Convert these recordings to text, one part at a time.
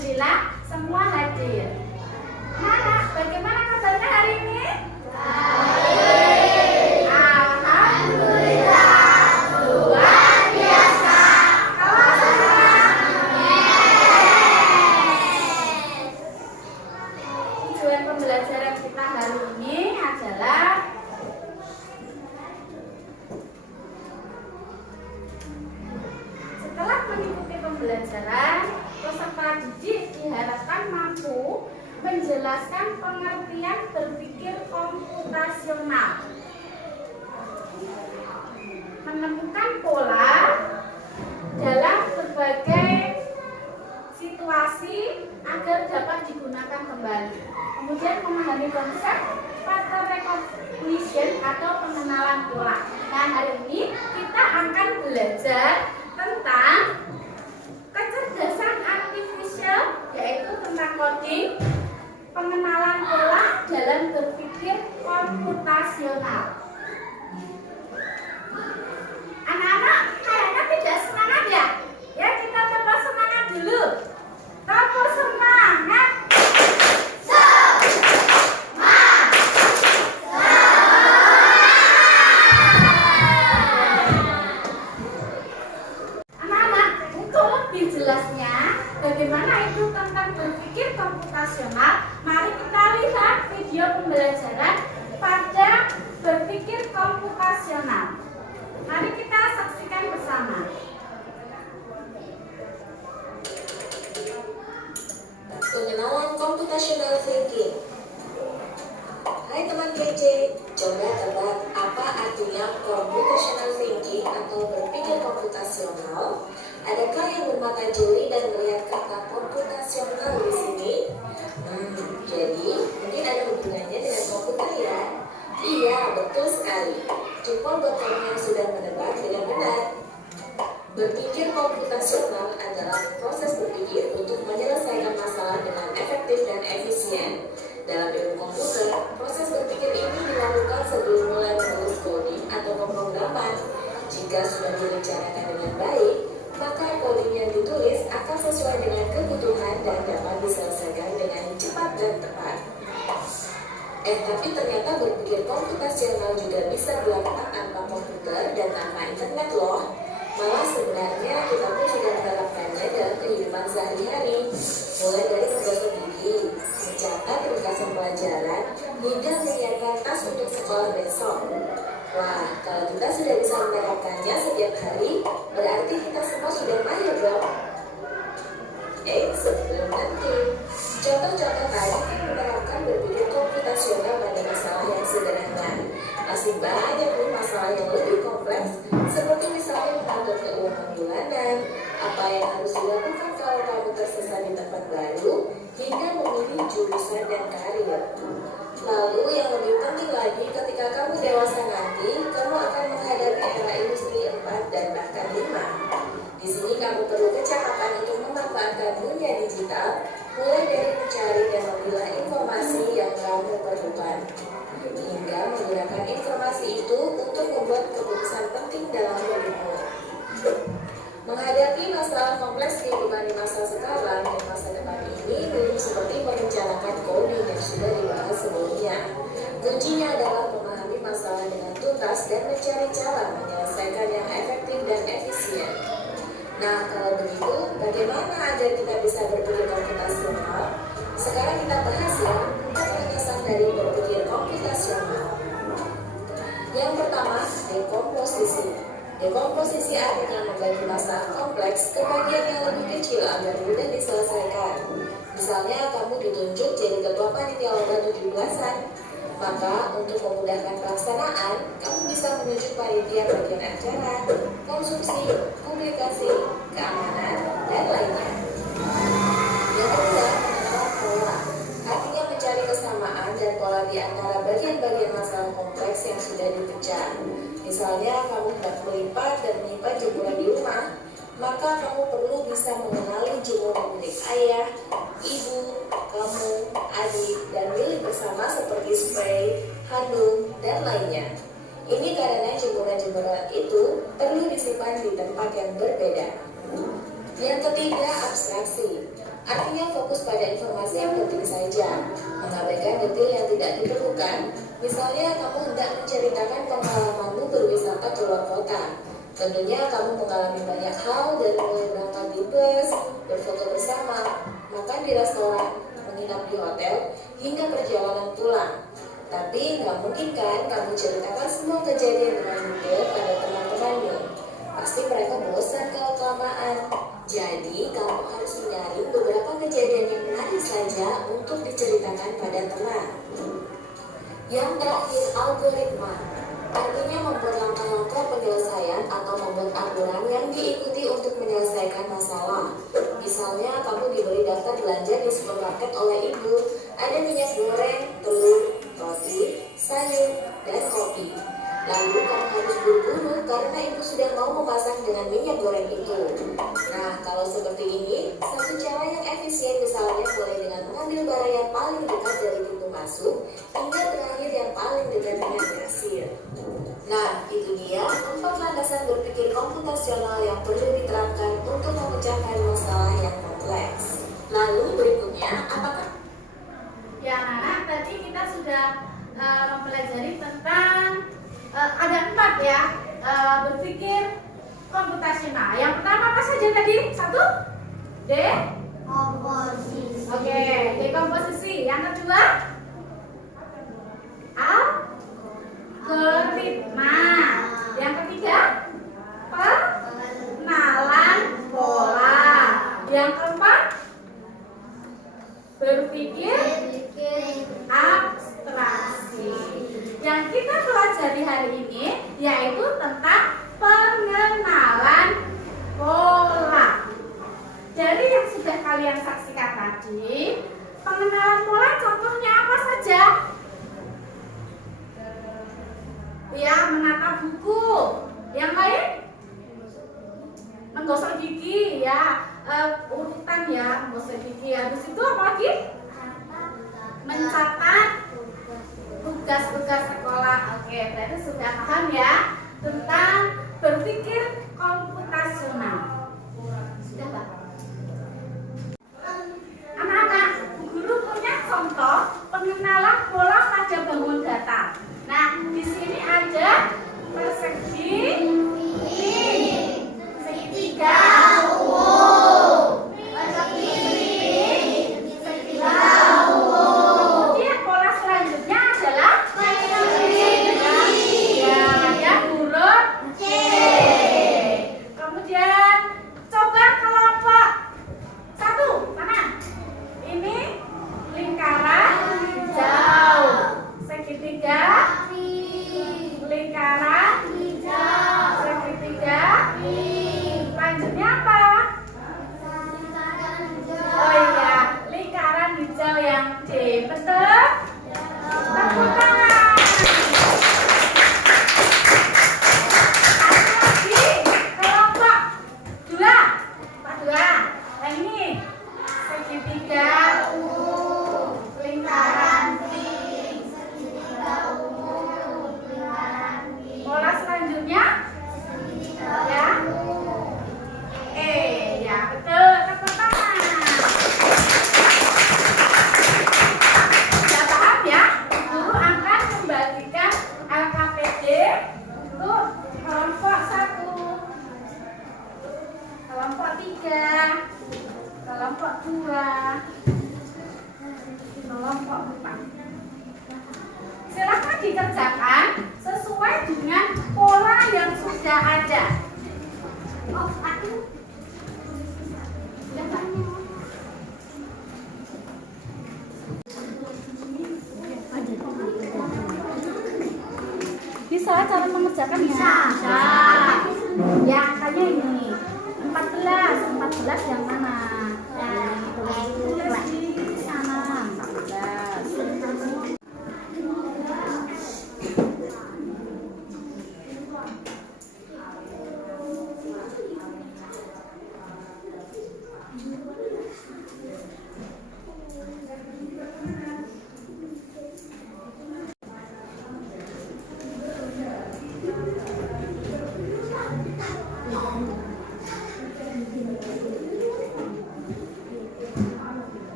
Alhamdulillah semua hadir. Nah, bagaimana kabarnya hari ini? Baik. Alhamdulillah luar biasa. Kalau semua tujuan pembelajaran kita hari ini adalah setelah mengikuti pembelajaran, peserta didik diharapkan mampu menjelaskan pengertian berpikir komputasional, menemukan pola dalam berbagai situasi agar dapat digunakan kembali, kemudian memahami konsep pattern recognition atau pengenalan pola. Nah, hari ini kita akan belajar tentang kecerdasan artifisial, yaitu tentang coding, pengenalan pola dalam berpikir komputasional. Anak-anak kayaknya tidak semangat ya? Ya, kita coba semangat dulu. Kamu semangat. Bagaimana itu tentang berpikir komputasional? Mari kita lihat video pembelajaran pada berpikir komputasional. Mari kita saksikan bersama. Pengenalan computational thinking. Hai teman PC, coba tebak apa artinya computational thinking atau berpikir komputasional? Adakah yang bermata jeli dan melihat kata komputasional di sini? Jadi mungkin ada hubungannya dengan komputer ya? Iya, betul sekali. Jempol buat kamu yang sudah menebak dengan benar. Berpikir komputasional adalah proses berpikir untuk menyelesaikan masalah dengan efektif dan efisien. Dalam ilmu komputer, proses berpikir ini dilakukan sebelum mulai menulis coding atau pemrograman. Jika sudah direncanakan dengan baik, maka coding yang ditulis akan sesuai dengan kebutuhan dan dapat diselesaikan dengan cepat dan tepat. Tapi ternyata berpikir komputasional juga bisa dilakukan tanpa komputer dan tanpa internet loh. Malah sebenarnya kita pun sudah menerapkannya dalam kehidupan sehari-hari, mulai dari menggosok gigi, mencatat ringkasan pelajaran, hingga menyiapkan tas untuk sekolah besok. Wah, kalau kita sudah bisa menerapkannya setiap hari, berarti kita semua sudah mahir dong. Sebelum nanti, contoh-contoh tadi yang menerapkan berpikir komputasional pada masalah yang sederhana. Masih banyak nih masalah yang lebih kompleks, seperti misalnya mengatur keuangan bulanan, apa yang harus dilakukan kalau kamu tersesat di tempat baru, hingga memilih jurusan dan karir. Lalu yang lebih penting lagi, ketika kamu dewasa nanti, kamu akan menghadapi era industri 4 dan bahkan 5. Di sini kamu perlu kecakapan untuk memanfaatkan dunia digital, mulai dari mencari dan memilah informasi yang kamu perlukan, hingga menggunakan informasi itu untuk membuat keputusan penting dalam hidupmu. Menghadapi masalah kompleks kehidupan di masa sekarang dan masa depan ini belum seperti merencanakan coding yang sudah dibahas sebelumnya. Kuncinya adalah memahami masalah dengan tuntas dan mencari cara menyelesaikan yang efektif dan efisien. Nah, kalau begitu, bagaimana agar kita bisa berpikir komputasional? Sekarang kita bahas ya, penjelasan dari berpikir komputasional. Yang pertama, dekomposisi. Dekomposisi artinya membagi masalah kompleks ke bagian yang lebih kecil agar mudah diselesaikan. Misalnya, kamu ditunjuk jadi ketua panitia lomba 17-an. Maka, untuk memudahkan pelaksanaan, kamu bisa menunjuk panitia bagian acara, konsumsi, publikasi, keamanan, dan lainnya. Yang kedua, mengenal pola. Artinya mencari kesamaan dan pola di antara bagian-bagian masalah kompleks yang sudah dipecah. Misalnya, kamu hendak melipat dan menyimpan jemuran di rumah, maka kamu perlu bisa mengenali jemuran milik ayah, ibu, kamu, adik, dan milik bersama seperti spray, handuk, dan lainnya. Ini karena jemuran-jemuran itu perlu disimpan di tempat yang berbeda. Yang ketiga, abstraksi. Artinya fokus pada informasi yang penting saja, mengabaikan detail yang tidak diperlukan. Misalnya kamu hendak menceritakan pengalamanmu berwisata ke luar kota. Tentunya kamu mengalami banyak hal dari mulai berangkat di bus, berfoto bersama, makan di restoran, menginap di hotel, hingga perjalanan pulang. Tapi nggak mungkin kan kamu ceritakan semua kejadian dengan detail pada teman-temanmu. Pasti mereka bosan kalau kelamaan. Jadi kamu harus menyaring beberapa kejadian yang menarik saja untuk diceritakan pada teman. Yang terakhir, algoritma. Artinya membuat langkah-langkah penyelesaian atau membuat aturan yang diikuti untuk menyelesaikan masalah. Misalnya kamu diberi daftar belanja di supermarket oleh ibu. Ada minyak goreng, telur, roti, sayur, dan kopi. Lalu kamu harus buru-buru karena ibu sudah mau memasak dengan minyak goreng itu. Nah, kalau seperti ini, satu cara yang efisien misalnya mulai dengan mengambil barang yang paling dekat dari pintu masuk hingga terakhir yang paling dekat dengan kasir. Nah, itu dia 4 landasan berpikir komputasional yang perlu diterapkan untuk memecahkan masalah yang kompleks. Lalu berikutnya, apakah? Ya, anak-anak, tadi kita sudah mempelajari tentang ada 4 ya, berpikir komputasional. Yang pertama apa saja tadi? 1? Dekomposisi. Oke, dekomposisi. Yang kedua? Algoritma. Yang ketiga? Pengenalan pola. Yang keempat? Berpikir abstraksi. Yang kita pelajari hari ini yaitu tentang pengenalan pola. Dari yang sudah kalian saksikan tadi, pengenalan pola contohnya apa saja? Ya, menatap buku. Yang lain? Menggosok gigi ya, urutan ya, menggosok gigi. Habis itu apa lagi? Mencatat tugas-tugas sekolah. Oke, berarti sudah paham ya tentang berpikir komputasional. Sudah, Pak? Anak-anak, guru punya contoh pengenalan pola pada bangun data. Nah, di sini ada persegi, segitiga, silakan dikerjakan sesuai dengan pola yang sudah ada. Oh, aku bisa cara mengerjakan bisa. Ya, angkanya ini 14 yang mana? Tulis di sana 14.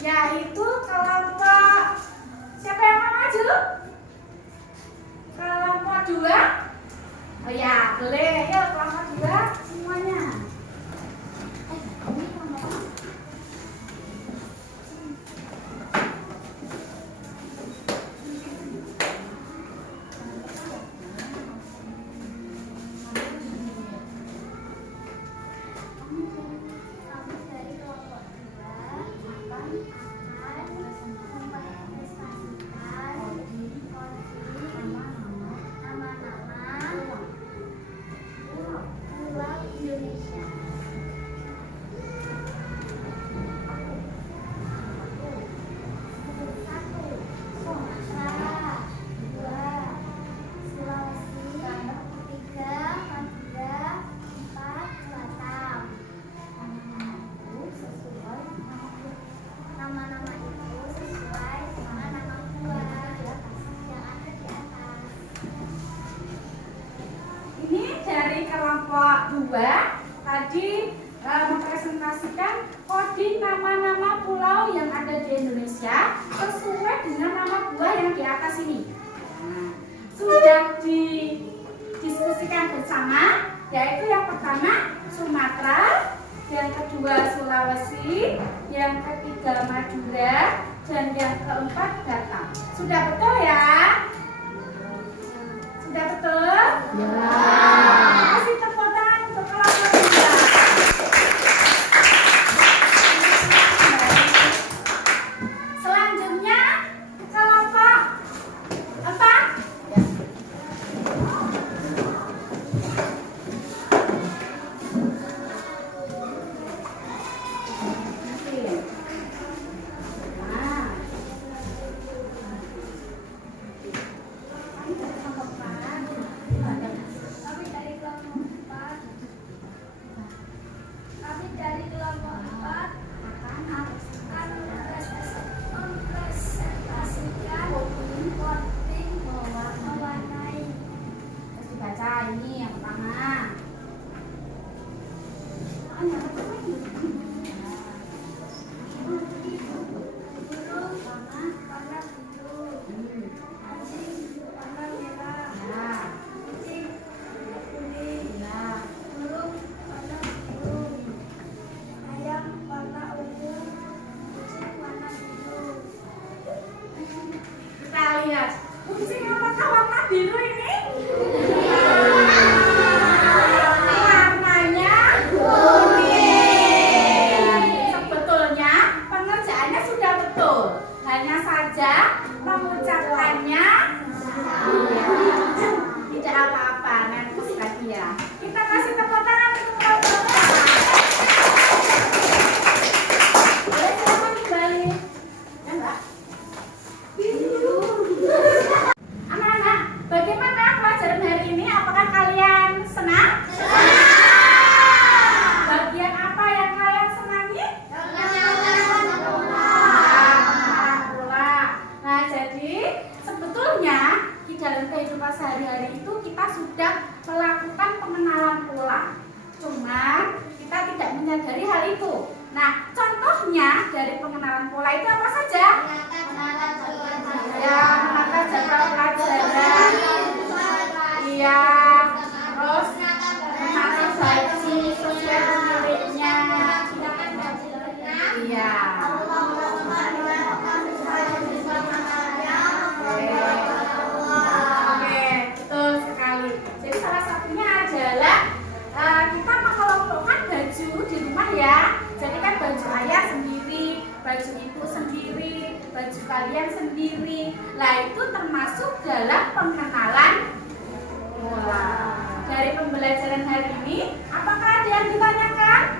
yaitu kelompok siapa yang mau maju? Kelompok 2. Oh ya, boleh. Yuk kelompok 2 semuanya. Ini kelompok Nama-nama itu sesuai dengan nama buah yang ada di atas. ini dari kelompok 2 tadi mempresentasikan koding nama-nama pulau yang ada di Indonesia sesuai dengan nama buah yang di atas ini. Nah, sudah didiskusikan bersama, yaitu yang pertama Sumatera, yang kedua Sulawesi, yang ketiga Madura, dan yang keempat Batam. Sudah betul ya? Sudah betul? Ya. Kasih tepuk tangan untuk kelompok 2. Selanjutnya kelompok 4. Kami dari kelompok 4. Kami dari kelompok 4 akan mempresentasikan coding mewarnai. Terus dibaca ini yang pertama. Burung warna biru, anjing warna merah, Nah, kucing warna kuning, nah. burung warna biru, ayam warna ungu, kucing warna biru. Kita lihat kucing apakah warna biru ini? Warnanya kuning. Sebetulnya pengerjaannya sudah betul, hanya saja pengucapannya tidak apa-apa, nervous tadi ya. Kita kasih tepuk tangan untuk kelompok 4. Boleh silakan kembali. Ya, Mbak. Anak-anak, bagaimana pelajaran hari ini? Apakah kalian senang? Bagian apa yang kalian senangi? Pola. Nah, jadi sebetulnya di dalam kehidupan sehari-hari itu kita sudah melakukan pengenalan pola. Cuman kita tidak menyadari hal itu. Nah, contohnya dari pengenalan pola itu apa saja? Ya, menata jadwal pelajaran. Iya. Terus menata baju sesuai pemiliknya. Iya. Oke, betul sekali. Jadi salah satunya adalah kita mengelompokkan baju di rumah ya. Jadi kan baju ayah sendiri, baju ibu sendiri, baju kalian sendiri. Nah, itu termasuk dalam pengenalan pola. Dari pembelajaran hari ini, apakah ada yang ditanyakan?